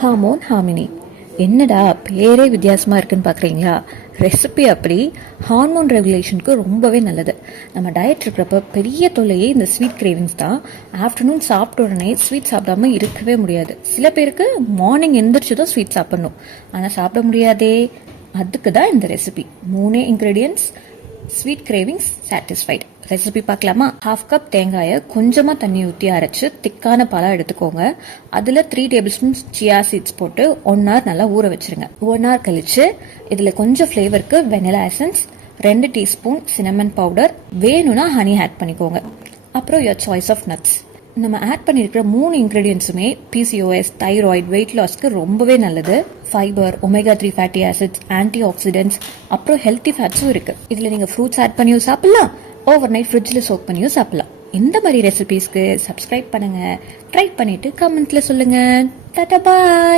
Hormone ஹார்மினி. என்னடா பேரே வித்தியாசமா இருக்குன்னு பார்க்குறீங்களா? ரெசிபி அப்படி. ஹார்மோன் ரெகுலேஷனுக்கு ரொம்பவே நல்லது. நம்ம டயட் இருக்கிறப்ப பெரிய தொல்லையே இந்த ஸ்வீட் கிரேவிங்ஸ் தான். ஆஃப்டர்நூன் சாப்பிட்ட உடனே ஸ்வீட் சாப்பிடாம இருக்கவே முடியாது. சில பேருக்கு மார்னிங் எந்திரிச்சதும் ஸ்வீட் சாப்பிடணும், ஆனால் சாப்பிட முடியாதே. அதுக்கு தான் இந்த recipe. 3 ingredients, sweet cravings satisfied. Recipe பார்க்கலாமா? 1/2 கப் தேங்காயை கொஞ்சமாக தண்ணி ஊற்றி அரைச்சி திக்கான பாலாக எடுத்துக்கோங்க. அதில் 3 டேபிள் ஸ்பூன்ஸ் சியா சீட்ஸ் போட்டு 1 hour நல்லா ஊற வச்சிருங்க. 1 hour கழிச்சு இதில் கொஞ்சம் ஃப்ளேவருக்கு vanilla essence, 2 teaspoon cinnamon powder, வேணும்னா ஹனி ஆட் பண்ணிக்கோங்க. அப்புறம் யோர் சாய்ஸ் ஆஃப் நட்ஸ். நம்ம ஆட் பண்ணியிருக்கிற 3 இன்க்ரீடியன்ஸுமே பிசிஓஎஸ், தைராய்டு, வெயிட் லாஸ்க்கு ரொம்பவே நல்லது. Fibre, omega 3 fatty acids, antioxidants, அப்புறம் ஹெல்த்தி ஃபேட்ஸும் இருக்கு. இதில் நீங்கள் ஃப்ரூட்ஸ் ஆட் பண்ணியும் சாப்பிடலாம், ஓவர் நைட் ஃப்ரிட்ஜில் சோக் பண்ணியும் சாப்பிடலாம். இந்த மாதிரி ரெசிபீஸ்க்கு சப்ஸ்கிரைப் பண்ணுங்க. ட்ரை பண்ணிட்டு கமெண்ட்ல சொல்லுங்க. டாடா பாய்.